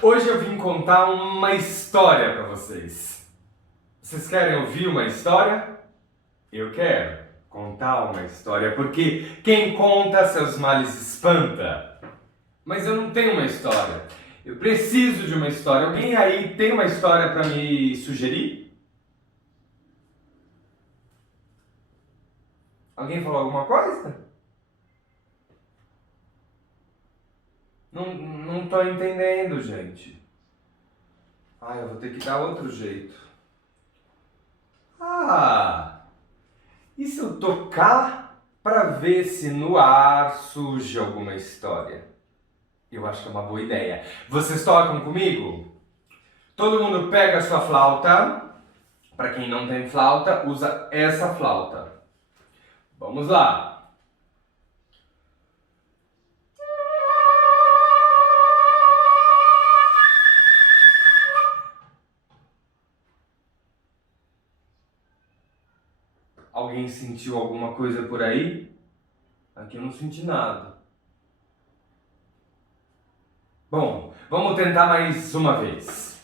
Hoje eu vim contar uma história para vocês. Vocês querem ouvir uma história? Eu quero contar uma história, porque quem conta seus males espanta. Mas eu não tenho uma história. Eu preciso de uma história. Alguém aí tem uma história para me sugerir? Alguém falou alguma coisa? Não tô entendendo, gente. Eu vou ter que dar outro jeito. E se eu tocar para ver se no ar surge alguma história? Eu acho que é uma boa ideia. Vocês tocam comigo? Todo mundo pega a sua flauta. Para quem não tem flauta, usa essa flauta. Vamos lá. Alguém sentiu alguma coisa por aí? Aqui eu não senti nada. Bom, vamos tentar mais uma vez.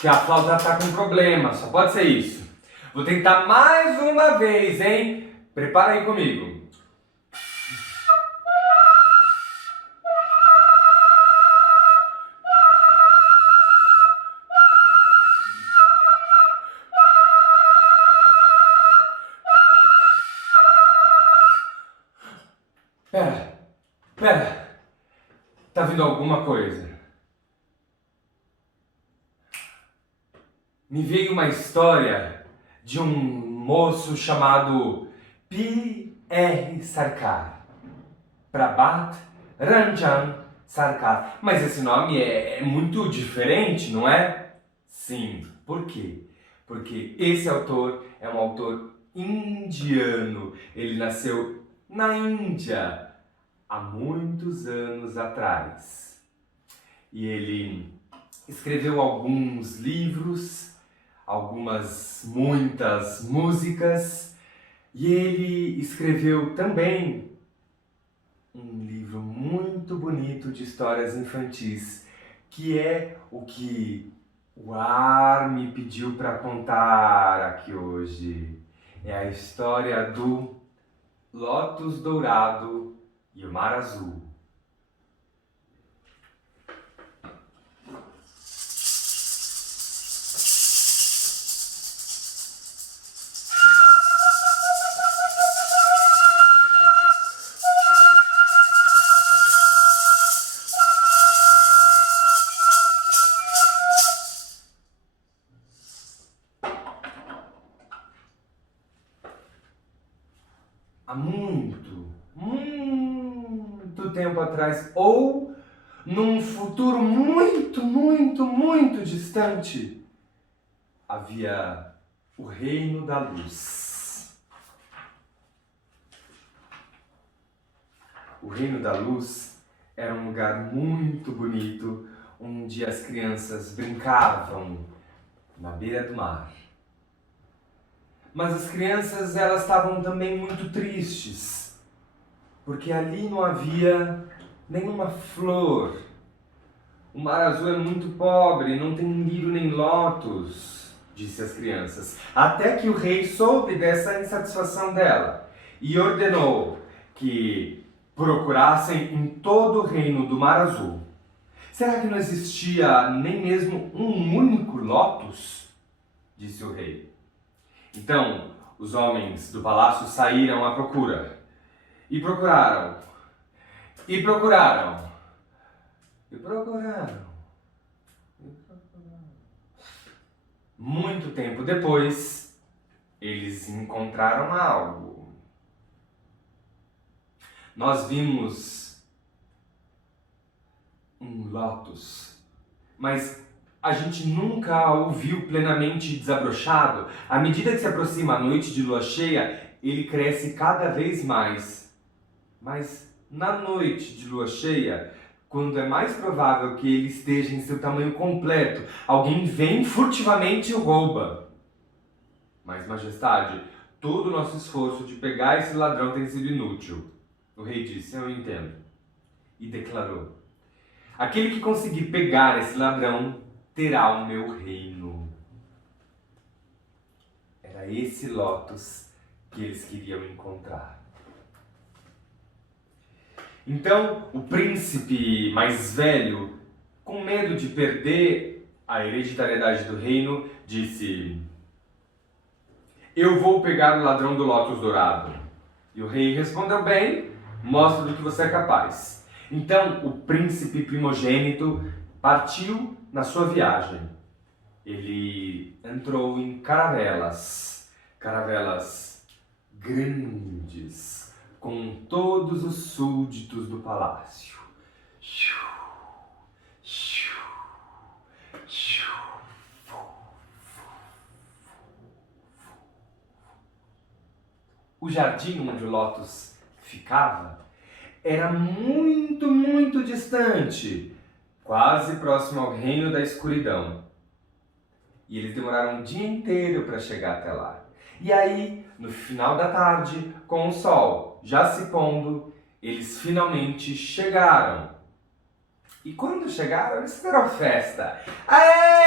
Que a flauta está com problema, só pode ser isso. Vou tentar mais uma vez, hein? Prepara aí comigo. Pera. Tá vindo alguma coisa? Me veio uma história de um moço chamado P.R. Sarkar. Prabhat Ranjan Sarkar. Mas esse nome é muito diferente, não é? Sim. Por quê? Porque esse autor é um autor indiano. Ele nasceu na Índia há muitos anos atrás. E ele escreveu alguns livros, muitas músicas, e ele escreveu também um livro muito bonito de histórias infantis, que é o que o ar me pediu para contar aqui hoje. É a história do Lótus Dourado e o Mar Azul. Há muito tempo atrás, ou num futuro muito distante, havia o Reino da Luz. O Reino da Luz era um lugar muito bonito, onde as crianças brincavam na beira do mar. Mas as crianças, elas estavam também muito tristes, porque ali não havia nenhuma flor. O mar azul é muito pobre, não tem lírio nem lótus, disse as crianças. Até que o rei soube dessa insatisfação dela e ordenou que procurassem em todo o reino do mar azul. Será que não existia nem mesmo um único lótus? Disse o rei. Então, os homens do palácio saíram à procura. E procuraram. E procuraram. E procuraram. E procuraram. Muito tempo depois, eles encontraram algo. Nós vimos um lótus, mas a gente nunca o viu plenamente desabrochado. À medida que se aproxima a noite de lua cheia, ele cresce cada vez mais. Mas na noite de lua cheia, quando é mais provável que ele esteja em seu tamanho completo, alguém vem furtivamente e o rouba. Mas, majestade, todo o nosso esforço de pegar esse ladrão tem sido inútil. O rei disse: eu entendo. E declarou: aquele que conseguir pegar esse ladrão terá o meu reino. Era esse Lotus que eles queriam encontrar. Então, o príncipe mais velho, com medo de perder a hereditariedade do reino, disse: eu vou pegar o ladrão do Lótus dourado. E o rei respondeu: bem, mostra do que você é capaz. Então, o príncipe primogênito partiu na sua viagem. Ele entrou em caravelas grandes, com todos os súditos do palácio. O jardim onde o Lotus ficava era muito, muito distante, quase próximo ao reino da escuridão. E eles demoraram um dia inteiro para chegar até lá. E aí, no final da tarde, com o sol já se pondo, eles finalmente chegaram. E quando chegaram, eles fizeram festa. Aê!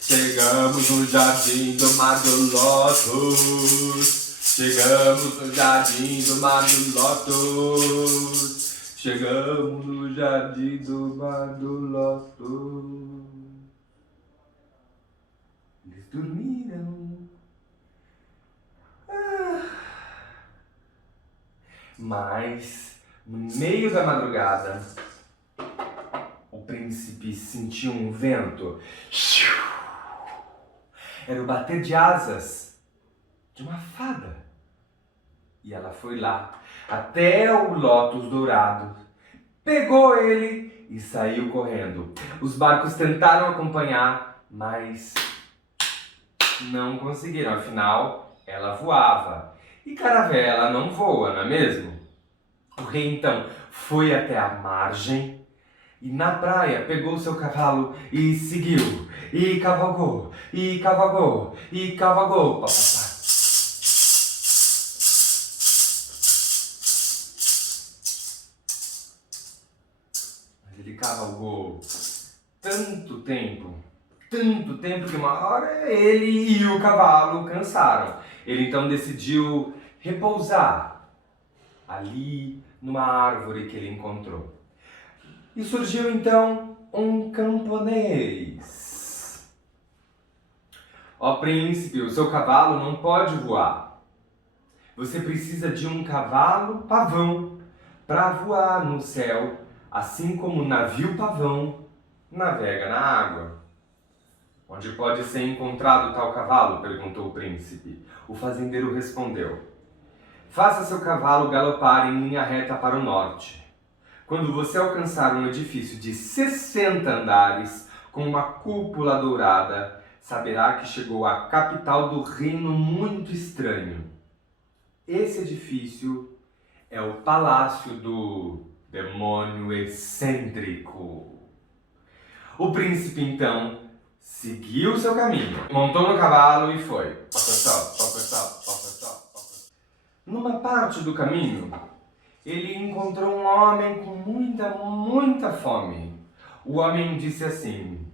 Chegamos no jardim do Mar do Lótus. Chegamos no jardim do Mar do Lótus. Chegamos no jardim do Mar do Lótus. Eles dormiram. Mas, no meio da madrugada, o príncipe sentiu um vento. Era o bater de asas de uma fada. E ela foi lá, até o Lótus dourado, pegou ele e saiu correndo. Os barcos tentaram acompanhar, mas não conseguiram. Afinal, ela voava. E caravela não voa, não é mesmo? O rei, então, foi até a margem e na praia pegou seu cavalo e seguiu. E cavalgou, e cavalgou, e cavalgou. Mas ele cavalgou tanto tempo que uma hora ele e o cavalo cansaram. Ele então decidiu repousar ali numa árvore que ele encontrou. E surgiu então um camponês. Ó príncipe, o seu cavalo não pode voar. Você precisa de um cavalo pavão para voar no céu, assim como o navio pavão navega na água. Onde pode ser encontrado tal cavalo? Perguntou o príncipe. O fazendeiro respondeu: faça seu cavalo galopar em linha reta para o norte. Quando você alcançar um edifício de 60 andares, com uma cúpula dourada, saberá que chegou à capital do reino muito estranho. Esse edifício é o palácio do demônio excêntrico. O príncipe, então, seguiu seu caminho, montou no cavalo e foi. Numa parte do caminho, ele encontrou um homem com muita fome. O homem disse assim: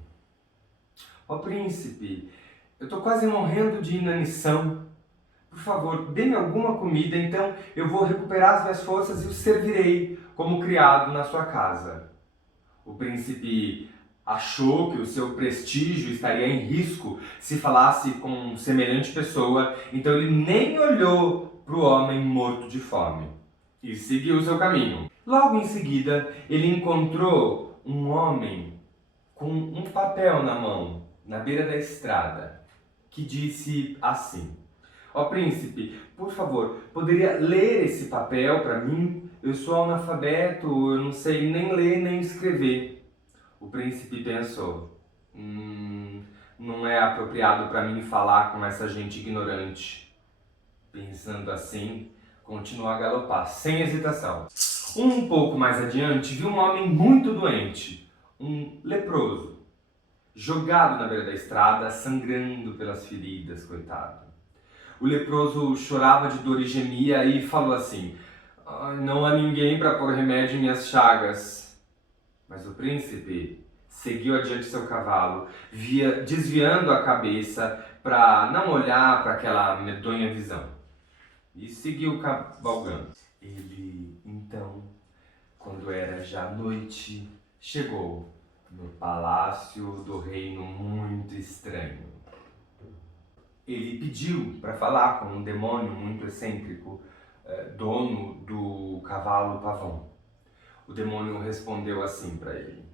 ó príncipe, eu tô quase morrendo de inanição. Por favor, dê-me alguma comida, então eu vou recuperar as minhas forças e o servirei como criado na sua casa. O príncipe achou que o seu prestígio estaria em risco se falasse com semelhante pessoa, então ele nem olhou para o homem morto de fome e seguiu seu caminho. Logo em seguida, ele encontrou um homem com um papel na mão, na beira da estrada, que disse assim: ó príncipe, por favor, poderia ler esse papel para mim? Eu sou analfabeto, eu não sei nem ler nem escrever. O príncipe pensou: não é apropriado para mim falar com essa gente ignorante. Pensando assim, continuou a galopar, sem hesitação. Um pouco mais adiante, viu um homem muito doente, um leproso, jogado na beira da estrada, sangrando pelas feridas, coitado. O leproso chorava de dor e gemia e falou assim: não há ninguém para pôr remédio em minhas chagas. Mas o príncipe seguiu adiante seu cavalo, desviando a cabeça para não olhar para aquela medonha visão. E seguiu cavalgando. Ele, então, quando era já noite, chegou no palácio do reino muito estranho. Ele pediu para falar com um demônio muito excêntrico, dono do cavalo pavão. O demônio respondeu assim para ele: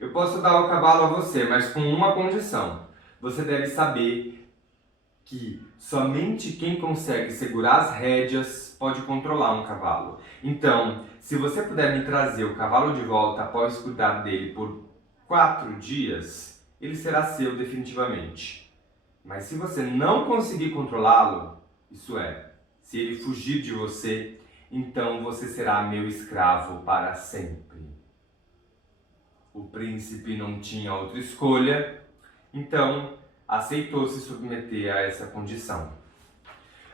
eu posso dar o cavalo a você, mas com uma condição. Você deve saber que somente quem consegue segurar as rédeas pode controlar um cavalo. Então, se você puder me trazer o cavalo de volta após cuidar dele por 4 dias, ele será seu definitivamente. Mas se você não conseguir controlá-lo, isso é, se ele fugir de você, então você será meu escravo para sempre. O príncipe não tinha outra escolha, então aceitou se submeter a essa condição.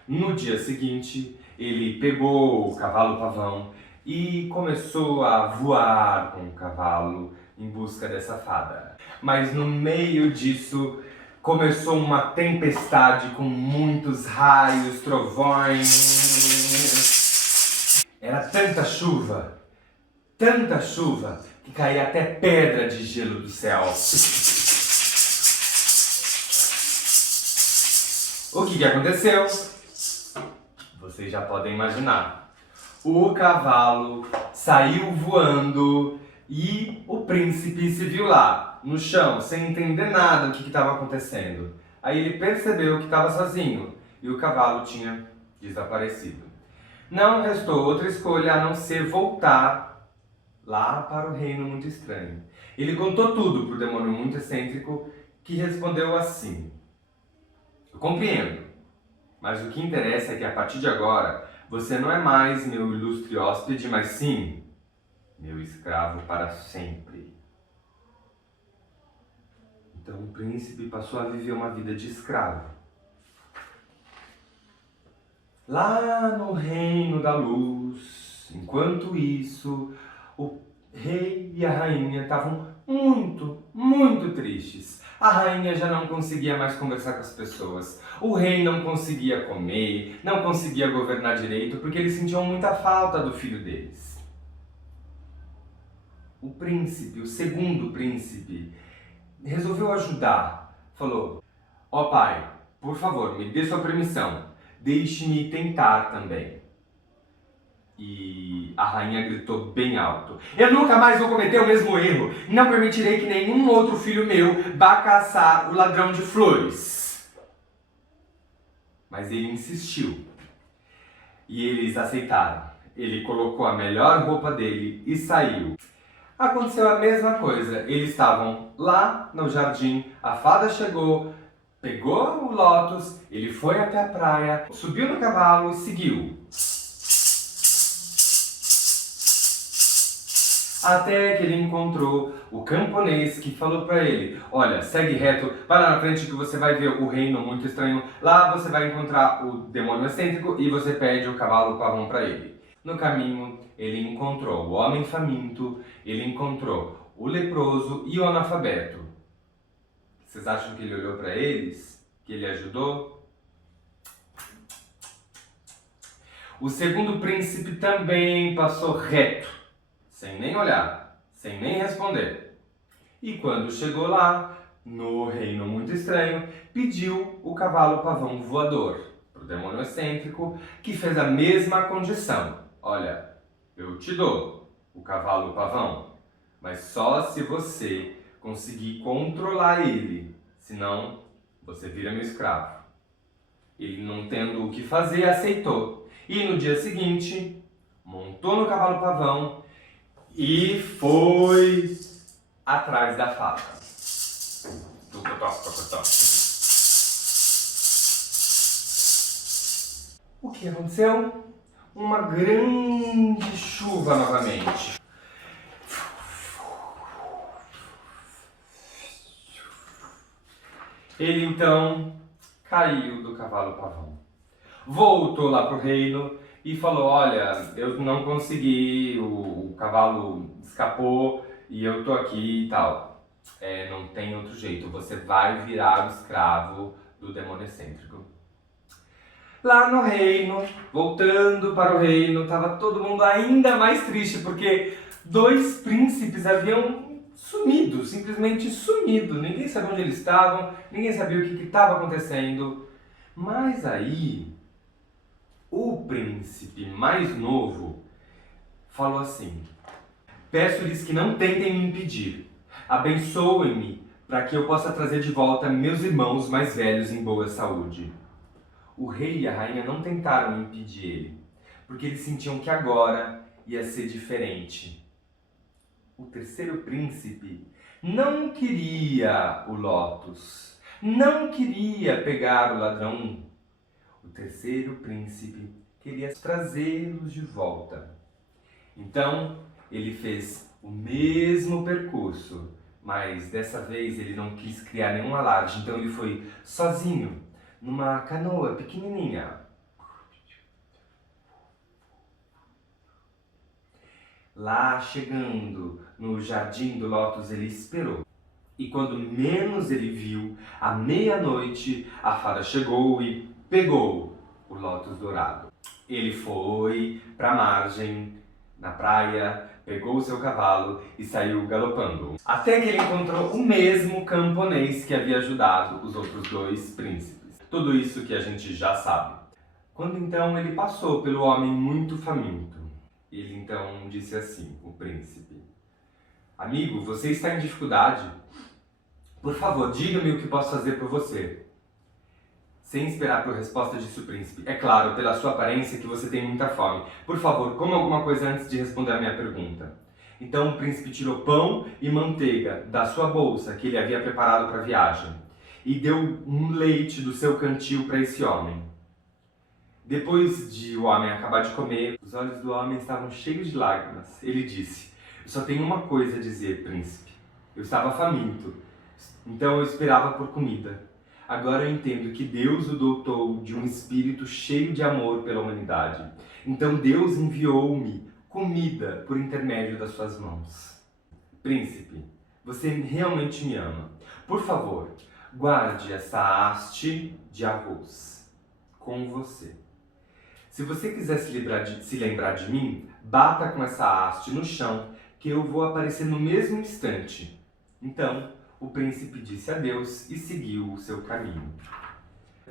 No dia seguinte, ele pegou o cavalo pavão e começou a voar com o cavalo em busca dessa fada. Mas no meio disso, começou uma tempestade com muitos raios, trovões. Era tanta chuva, que caía até pedra de gelo do céu. O que aconteceu? Vocês já podem imaginar. O cavalo saiu voando e o príncipe se viu lá, no chão, sem entender nada do que estava acontecendo. Aí ele percebeu que estava sozinho e o cavalo tinha desaparecido. Não restou outra escolha a não ser voltar lá para o reino muito estranho. Ele contou tudo para o demônio muito excêntrico, que respondeu assim: eu compreendo, mas o que interessa é que a partir de agora você não é mais meu ilustre hóspede, mas sim meu escravo para sempre. Então o príncipe passou a viver uma vida de escravo. Lá no reino da luz, enquanto isso, o rei e a rainha estavam muito tristes. A rainha já não conseguia mais conversar com as pessoas. O rei não conseguia comer, não conseguia governar direito, porque eles sentiam muita falta do filho deles. O príncipe, o segundo príncipe, resolveu ajudar. Falou: ó pai, por favor, me dê sua permissão. Deixe-me tentar também. E a rainha gritou bem alto: eu nunca mais vou cometer o mesmo erro. Não permitirei que nenhum outro filho meu vá caçar o ladrão de flores. Mas ele insistiu. E eles aceitaram. Ele colocou a melhor roupa dele e saiu. Aconteceu a mesma coisa. Eles estavam lá no jardim, a fada chegou, pegou o lótus, ele foi até a praia, subiu no cavalo e seguiu. Até que ele encontrou o camponês, que falou para ele: olha, segue reto, vai lá na frente que você vai ver o reino muito estranho. Lá você vai encontrar o demônio excêntrico e você pede o cavalo pavão para ele. No caminho, ele encontrou o homem faminto, ele encontrou o leproso e o analfabeto. Vocês acham que ele olhou para eles? Que ele ajudou? O segundo príncipe também passou reto, sem nem olhar, sem nem responder. E quando chegou lá, no reino muito estranho, pediu o cavalo pavão voador para o demônio excêntrico, que fez a mesma condição. Olha, eu te dou o cavalo pavão, mas só se você conseguir controlar ele, senão você vira meu escravo. Ele, não tendo o que fazer, aceitou. E no dia seguinte, montou no cavalo pavão e foi atrás da fada. O que aconteceu? Uma grande chuva chuva novamente. Ele então caiu do cavalo pavão. Voltou lá pro reino e falou: olha, eu não consegui, o cavalo escapou e eu tô aqui e tal. Não tem outro jeito, você vai virar o escravo do demônio excêntrico. Lá no reino, voltando para o reino, estava todo mundo ainda mais triste porque 2 príncipes haviam sumido, simplesmente sumido. Ninguém sabia onde eles estavam, ninguém sabia o que estava acontecendo. Mas aí, o príncipe mais novo falou assim: peço-lhes que não tentem me impedir. Abençoem-me para que eu possa trazer de volta meus irmãos mais velhos em boa saúde. O rei e a rainha não tentaram impedir ele, porque eles sentiam que agora ia ser diferente. O terceiro príncipe não queria o Lótus, não queria pegar o ladrão. O terceiro príncipe queria trazê-los de volta. Então, ele fez o mesmo percurso, mas dessa vez ele não quis criar nenhum alarde, então ele foi sozinho, numa canoa pequenininha. Lá chegando no jardim do Lótus, ele esperou. E quando menos ele viu, à meia-noite, a fada chegou e pegou o Lótus dourado. Ele foi para a margem, na praia, pegou o seu cavalo e saiu galopando. Até que ele encontrou o mesmo camponês que havia ajudado os outros 2 príncipes. Tudo isso que a gente já sabe. Quando então ele passou pelo homem muito faminto, ele então disse assim, o príncipe: amigo, você está em dificuldade? Por favor, diga-me o que posso fazer por você. Sem esperar por resposta, disse o príncipe: é claro, pela sua aparência, que você tem muita fome. Por favor, coma alguma coisa antes de responder a minha pergunta. Então o príncipe tirou pão e manteiga da sua bolsa que ele havia preparado para a viagem e deu um leite do seu cantil para esse homem. Depois de o homem acabar de comer, os olhos do homem estavam cheios de lágrimas. Ele disse: eu só tenho uma coisa a dizer, príncipe. Eu estava faminto, então eu esperava por comida. Agora eu entendo que Deus o dotou de um espírito cheio de amor pela humanidade. Então Deus enviou-me comida por intermédio das suas mãos. Príncipe, você realmente me ama. Por favor, guarde essa haste de arroz com você. Se você quiser se lembrar de mim, bata com essa haste no chão, que eu vou aparecer no mesmo instante. Então, o príncipe disse adeus e seguiu o seu caminho.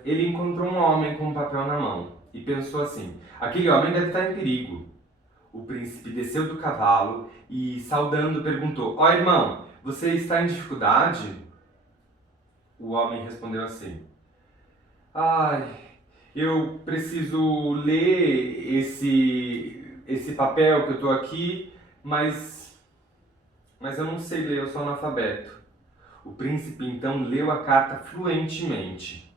Ele encontrou um homem com um papel na mão e pensou assim: aquele homem deve estar em perigo. O príncipe desceu do cavalo e, saudando, perguntou: ó irmão, você está em dificuldade? O homem respondeu assim: ai, eu preciso ler esse papel que eu estou aqui, mas eu não sei ler, eu sou analfabeto. O príncipe então leu a carta fluentemente.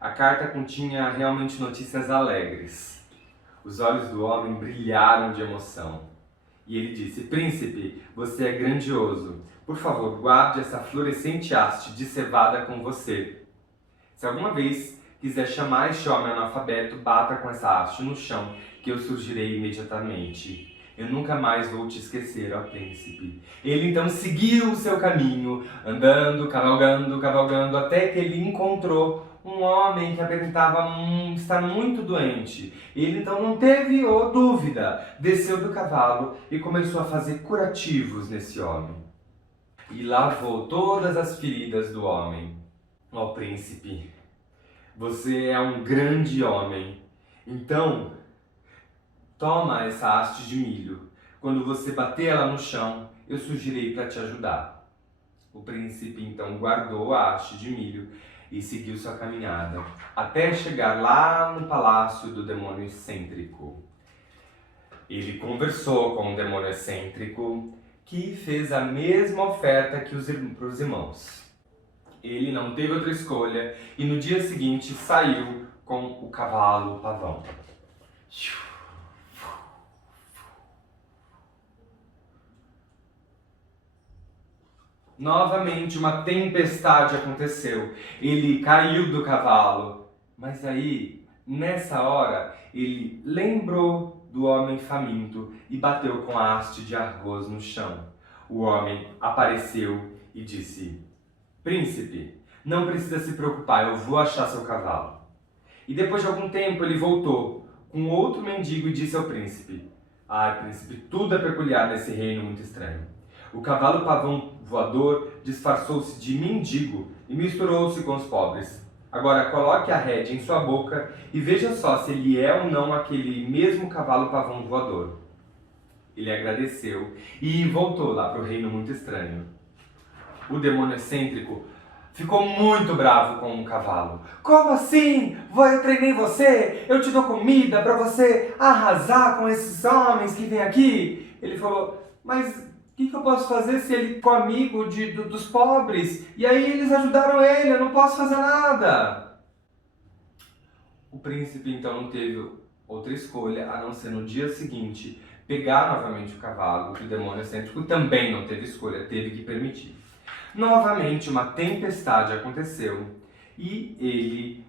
A carta continha realmente notícias alegres. Os olhos do homem brilharam de emoção. E ele disse: príncipe, você é grandioso. Por favor, guarde essa florescente haste de cevada com você. Se alguma vez quiser chamar este homem analfabeto, bata com essa haste no chão, que eu surgirei imediatamente. Eu nunca mais vou te esquecer, ó príncipe. Ele então seguiu o seu caminho, andando, cavalgando, até que ele encontrou um homem que aparentava estar muito doente. Ele então não teve dúvida, desceu do cavalo e começou a fazer curativos nesse homem. E lavou todas as feridas do homem. Ó príncipe, você é um grande homem. Então, toma essa haste de milho. Quando você bater ela no chão, eu surgirei para te ajudar. O príncipe então guardou a haste de milho e seguiu sua caminhada, até chegar lá no palácio do demônio excêntrico. Ele conversou com o demônio excêntrico, que fez a mesma oferta que para os irmãos. Ele não teve outra escolha e no dia seguinte saiu com o cavalo pavão. Novamente uma tempestade aconteceu. Ele caiu do cavalo. Mas aí, nessa hora, ele lembrou do homem faminto e bateu com a haste de arroz no chão. O homem apareceu e disse: Príncipe, não precisa se preocupar, eu vou achar seu cavalo. E depois de algum tempo ele voltou com outro mendigo e disse ao príncipe: príncipe, tudo é peculiar nesse reino muito estranho. O cavalo pavão voador disfarçou-se de mendigo e misturou-se com os pobres. Agora coloque a rédea em sua boca e veja só se ele é ou não aquele mesmo cavalo pavão voador. Ele agradeceu e voltou lá para o reino muito estranho. O demônio excêntrico ficou muito bravo com o cavalo. Como assim? Eu treinei você? Eu te dou comida para você arrasar com esses homens que vêm aqui? Ele falou, mas o que eu posso fazer se ele é amigo dos pobres? E aí eles ajudaram ele, eu não posso fazer nada. O príncipe então não teve outra escolha a não ser no dia seguinte pegar novamente o cavalo, que o demônio excêntrico também não teve escolha, teve que permitir. Novamente uma tempestade aconteceu e ele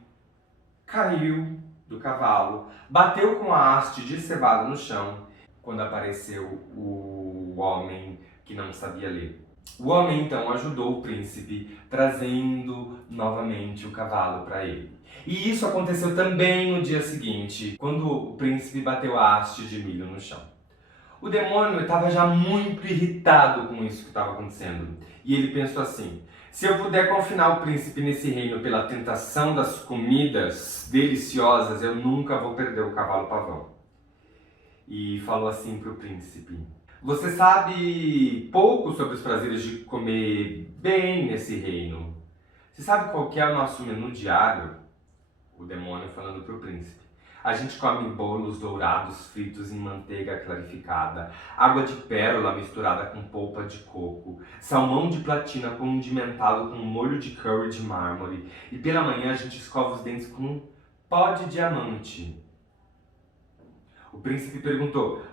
caiu do cavalo, bateu com a haste de cevada no chão, quando apareceu o homem que não sabia ler. O homem então ajudou o príncipe, trazendo novamente o cavalo para ele. E isso aconteceu também no dia seguinte, quando o príncipe bateu a haste de milho no chão. O demônio estava já muito irritado com isso que estava acontecendo. E ele pensou assim, se eu puder confinar o príncipe nesse reino pela tentação das comidas deliciosas, eu nunca vou perder o cavalo pavão. E falou assim para o príncipe, você sabe pouco sobre os prazeres de comer bem nesse reino. Você sabe qual que é o nosso menu diário? O demônio falando para o príncipe. A gente come bolos dourados fritos em manteiga clarificada, água de pérola misturada com polpa de coco, salmão de platina condimentado com molho de curry de mármore e pela manhã a gente escova os dentes com pó de diamante. O príncipe perguntou,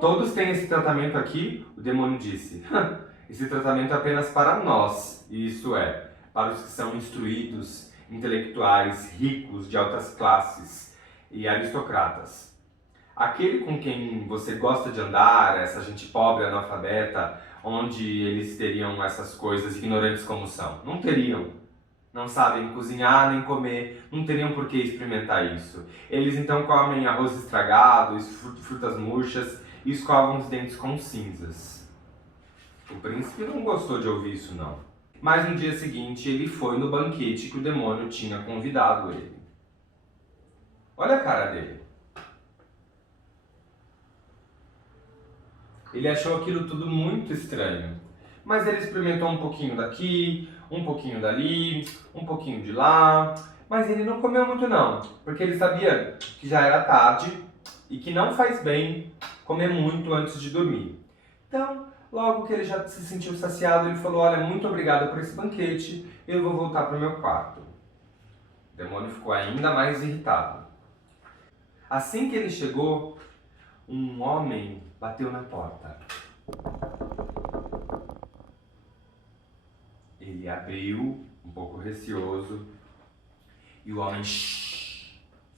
todos têm esse tratamento aqui? O demônio disse, esse tratamento é apenas para nós, isso é, para os que são instruídos, intelectuais, ricos, de altas classes e aristocratas. Aquele com quem você gosta de andar, essa gente pobre, analfabeta, onde eles teriam essas coisas ignorantes como são? Não teriam. Não sabem cozinhar nem comer, não teriam por que experimentar isso. Eles então comem arroz estragado, frutas murchas e escovam os dentes com cinzas. O príncipe não gostou de ouvir isso não. Mas no dia seguinte ele foi no banquete que o demônio tinha convidado ele. Olha a cara dele. Ele achou aquilo tudo muito estranho. Mas ele experimentou um pouquinho daqui, um pouquinho dali, um pouquinho de lá. Mas ele não comeu muito não, porque ele sabia que já era tarde e que não faz bem comer muito antes de dormir. Então, logo que ele já se sentiu saciado, ele falou, olha, muito obrigado por esse banquete, eu vou voltar para o meu quarto. O demônio ficou ainda mais irritado. Assim que ele chegou, um homem bateu na porta. Ele abriu, um pouco receoso, e o homem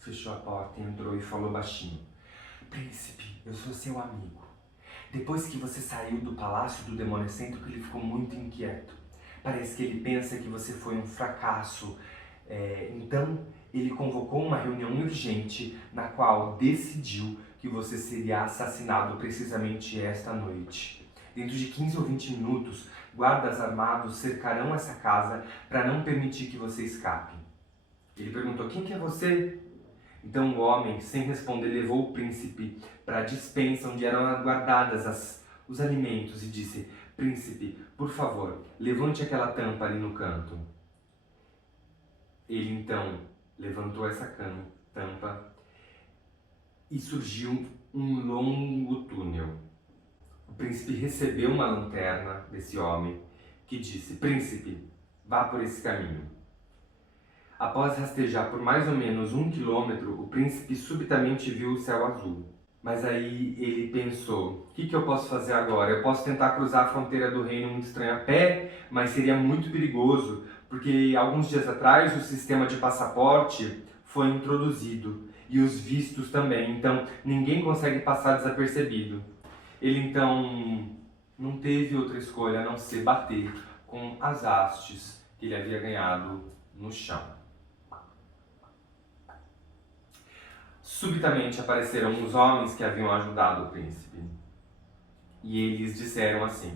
fechou a porta, entrou e falou baixinho. Príncipe, eu sou seu amigo. Depois que você saiu do palácio do demônio excêntrico, ele ficou muito inquieto. Parece que ele pensa que você foi um fracasso. Então, ele convocou uma reunião urgente na qual decidiu que você seria assassinado precisamente esta noite. Dentro de 15 ou 20 minutos, guardas armados cercarão essa casa para não permitir que você escape. Ele perguntou, quem que é você? Então o homem, sem responder, levou o príncipe para a despensa onde eram guardadas os alimentos e disse, príncipe, por favor, levante aquela tampa ali no canto. Ele então levantou essa tampa e surgiu um longo túnel. O príncipe recebeu uma lanterna desse homem que disse, príncipe, vá por esse caminho. Após rastejar por mais ou menos 1 quilômetro, o príncipe subitamente viu o céu azul. Mas aí ele pensou, o que eu posso fazer agora? Eu posso tentar cruzar a fronteira do reino muito estranho a pé, mas seria muito perigoso, porque alguns dias atrás o sistema de passaporte foi introduzido e os vistos também, então ninguém consegue passar desapercebido. Ele então não teve outra escolha a não ser bater com as hastes que ele havia ganhado no chão. Subitamente apareceram os homens que haviam ajudado o príncipe. E eles disseram assim: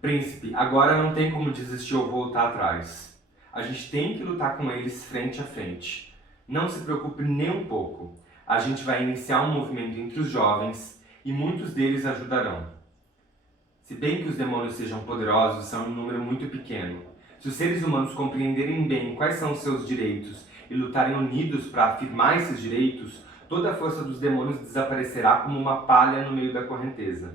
Príncipe, agora não tem como desistir ou voltar atrás. A gente tem que lutar com eles frente a frente. Não se preocupe nem um pouco. A gente vai iniciar um movimento entre os jovens e muitos deles ajudarão. Se bem que os demônios sejam poderosos, são um número muito pequeno. Se os seres humanos compreenderem bem quais são os seus direitos e lutarem unidos para afirmar esses direitos, toda a força dos demônios desaparecerá como uma palha no meio da correnteza.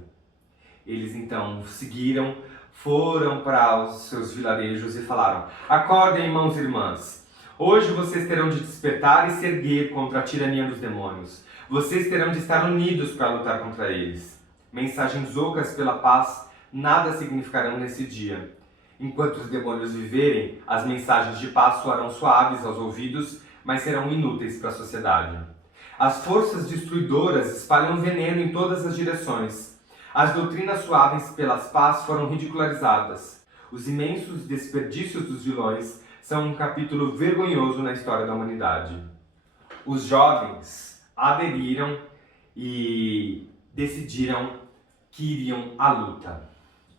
Eles então seguiram, foram para os seus vilarejos e falaram: Acordem, irmãos e irmãs. Hoje vocês terão de despertar e se erguer contra a tirania dos demônios. Vocês terão de estar unidos para lutar contra eles. Mensagens ocas pela paz nada significarão nesse dia. Enquanto os demônios viverem, as mensagens de paz soarão suaves aos ouvidos, mas serão inúteis para a sociedade. As forças destruidoras espalham veneno em todas as direções. As doutrinas suaves pelas paz foram ridicularizadas. Os imensos desperdícios dos vilões são um capítulo vergonhoso na história da humanidade. Os jovens aderiram e decidiram que iriam à luta.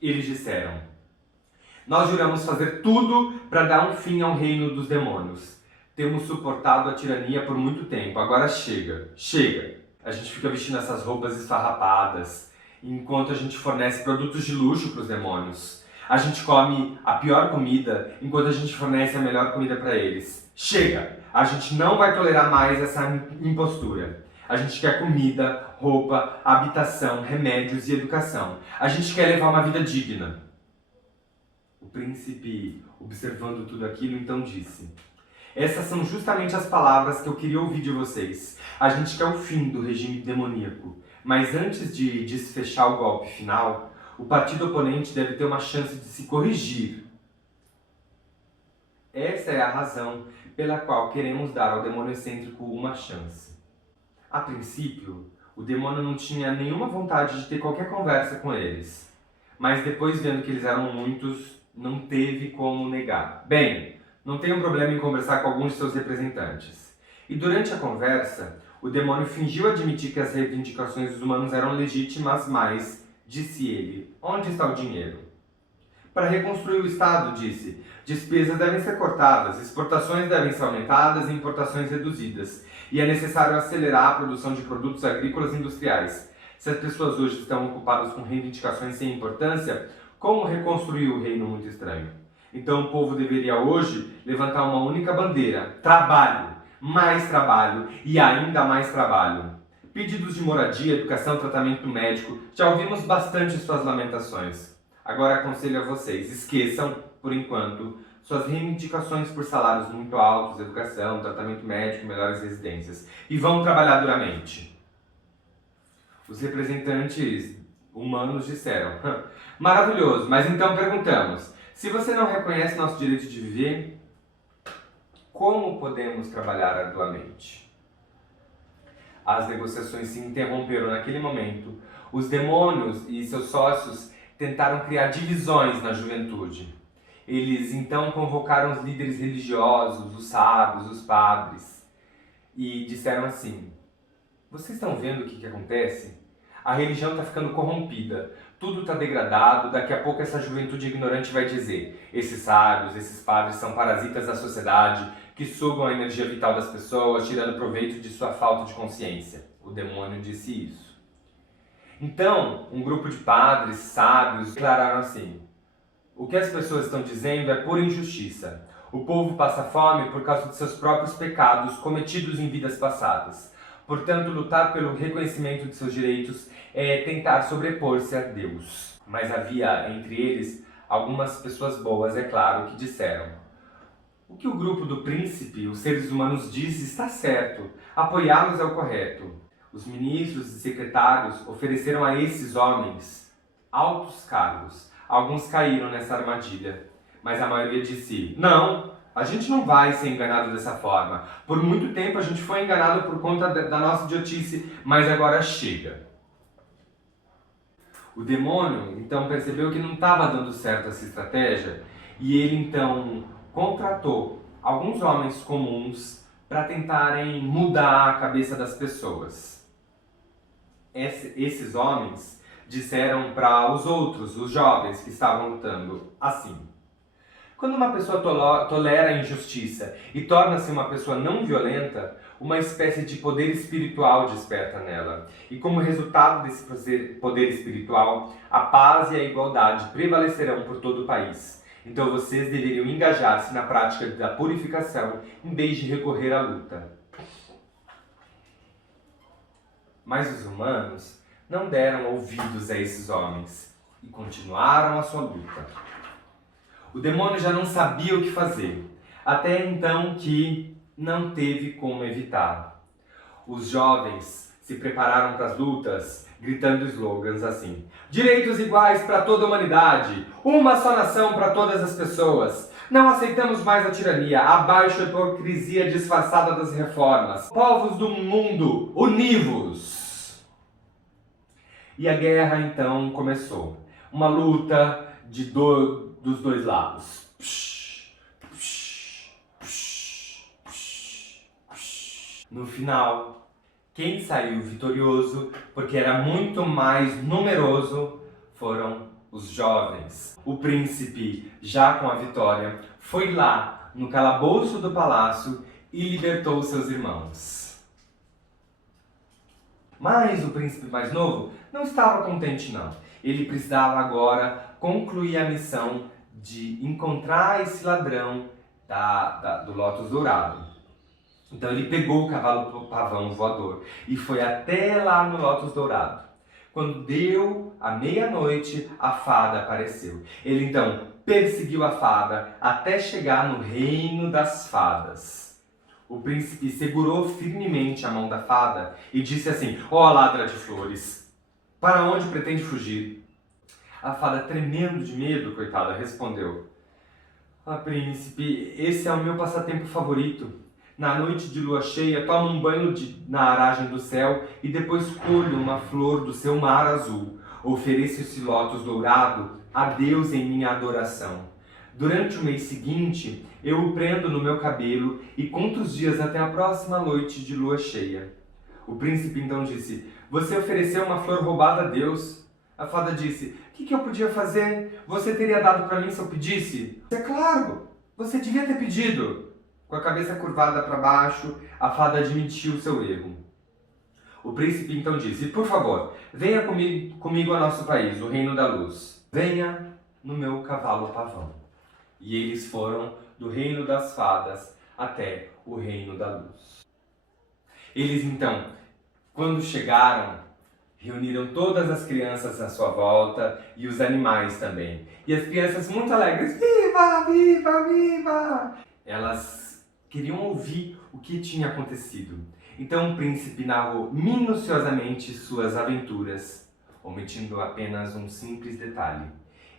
Eles disseram: Nós juramos fazer tudo para dar um fim ao reino dos demônios. Temos suportado a tirania por muito tempo, agora chega, chega. A gente fica vestindo essas roupas esfarrapadas, enquanto a gente fornece produtos de luxo para os demônios. A gente come a pior comida, enquanto a gente fornece a melhor comida para eles. Chega! A gente não vai tolerar mais essa impostura. A gente quer comida, roupa, habitação, remédios e educação. A gente quer levar uma vida digna. O príncipe, observando tudo aquilo, então disse: Essas são justamente as palavras que eu queria ouvir de vocês. A gente quer o fim do regime demoníaco. Mas antes de desfechar o golpe final, o partido oponente deve ter uma chance de se corrigir. Essa é a razão pela qual queremos dar ao demônio excêntrico uma chance. A princípio, o demônio não tinha nenhuma vontade de ter qualquer conversa com eles. Mas depois, vendo que eles eram muitos, não teve como negar. Bem, não tenho problema em conversar com alguns de seus representantes. E durante a conversa, o demônio fingiu admitir que as reivindicações dos humanos eram legítimas, mas, disse ele, onde está o dinheiro? Para reconstruir o Estado, disse, despesas devem ser cortadas, exportações devem ser aumentadas e importações reduzidas. E é necessário acelerar a produção de produtos agrícolas e industriais. Se as pessoas hoje estão ocupadas com reivindicações sem importância, como reconstruir o reino muito estranho? Então o povo deveria hoje levantar uma única bandeira: trabalho, mais trabalho e ainda mais trabalho. Pedidos de moradia, educação, tratamento médico, já ouvimos bastante suas lamentações. Agora aconselho a vocês, esqueçam, por enquanto, suas reivindicações por salários muito altos, educação, tratamento médico, melhores residências, e vão trabalhar duramente. Os representantes humanos disseram: maravilhoso, mas então perguntamos, se você não reconhece nosso direito de viver, como podemos trabalhar arduamente? As negociações se interromperam naquele momento. Os demônios e seus sócios tentaram criar divisões na juventude. Eles então convocaram os líderes religiosos, os sábios, os padres, e disseram assim: vocês estão vendo o que acontece? A religião está ficando corrompida, tudo está degradado, daqui a pouco essa juventude ignorante vai dizer: esses sábios, esses padres são parasitas da sociedade, que sugam a energia vital das pessoas, tirando proveito de sua falta de consciência. O demônio disse isso. Então, um grupo de padres, sábios, declararam assim: o que as pessoas estão dizendo é pura injustiça. O povo passa fome por causa de seus próprios pecados cometidos em vidas passadas. Portanto, lutar pelo reconhecimento de seus direitos é tentar sobrepor-se a Deus. Mas havia entre eles algumas pessoas boas, é claro, que disseram: o que o grupo do príncipe, os seres humanos, diz está certo. Apoiá-los é o correto. Os ministros e secretários ofereceram a esses homens altos cargos. Alguns caíram nessa armadilha, mas a maioria disse: não, a gente não vai ser enganado dessa forma. Por muito tempo a gente foi enganado por conta da nossa idiotice, mas agora chega. O demônio então percebeu que não estava dando certo essa estratégia e ele então contratou alguns homens comuns para tentarem mudar a cabeça das pessoas. Esses homens disseram para os outros, os jovens que estavam lutando, assim: quando uma pessoa tolera a injustiça e torna-se uma pessoa não violenta, uma espécie de poder espiritual desperta nela. E como resultado desse poder espiritual, a paz e a igualdade prevalecerão por todo o país. Então vocês deveriam engajar-se na prática da purificação em vez de recorrer à luta. Mas os humanos não deram ouvidos a esses homens e continuaram a sua luta. O demônio já não sabia o que fazer, até então que não teve como evitar. Os jovens se prepararam para as lutas, gritando slogans assim: direitos iguais para toda a humanidade, uma só nação para todas as pessoas, não aceitamos mais a tirania, abaixo a hipocrisia disfarçada das reformas, povos do mundo, univos! E a guerra então começou, uma luta dos dois lados. No final, quem saiu vitorioso, porque era muito mais numeroso, foram os jovens. O príncipe, já com a vitória, foi lá no calabouço do palácio e libertou seus irmãos. Mas o príncipe mais novo não estava contente não. Ele precisava agora concluir a missão de encontrar esse ladrão do Lótus Dourado. Então ele pegou o cavalo pavão voador e foi até lá no Lótus Dourado. Quando deu a meia-noite, a fada apareceu. Ele então perseguiu a fada até chegar no reino das fadas. O príncipe segurou firmemente a mão da fada e disse assim: ó ladra de flores, para onde pretende fugir? A fada, tremendo de medo, coitada, respondeu: ah, príncipe, esse é o meu passatempo favorito. Na noite de lua cheia, tomo um banho na aragem do céu e depois colho uma flor do seu mar azul. Ofereço esse lótus dourado a Deus em minha adoração. Durante o mês seguinte, eu o prendo no meu cabelo e conto os dias até a próxima noite de lua cheia. O príncipe então disse: você ofereceu uma flor roubada a Deus. A fada disse: o que eu podia fazer? Você teria dado para mim se eu pedisse? É claro, você devia ter pedido. Com a cabeça curvada para baixo, a fada admitiu seu erro. O príncipe então disse: por favor, venha comigo ao nosso país, o Reino da Luz. Venha no meu cavalo pavão. E eles foram do Reino das Fadas até o Reino da Luz. Eles então, quando chegaram, reuniram todas as crianças à sua volta e os animais também. E as crianças muito alegres: viva, viva, viva! Elas queriam ouvir o que tinha acontecido. Então o príncipe narrou minuciosamente suas aventuras, omitindo apenas um simples detalhe.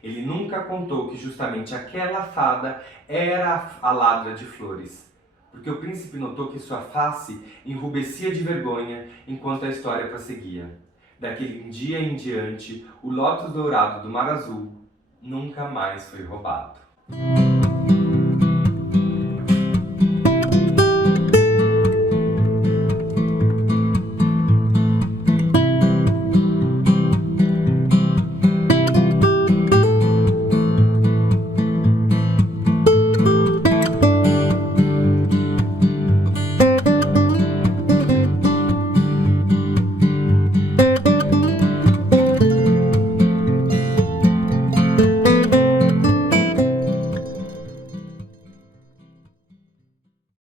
Ele nunca contou que justamente aquela fada era a ladra de flores, porque o príncipe notou que sua face enrubescia de vergonha enquanto a história prosseguia. Daquele dia em diante, o lótus dourado do Mar Azul nunca mais foi roubado.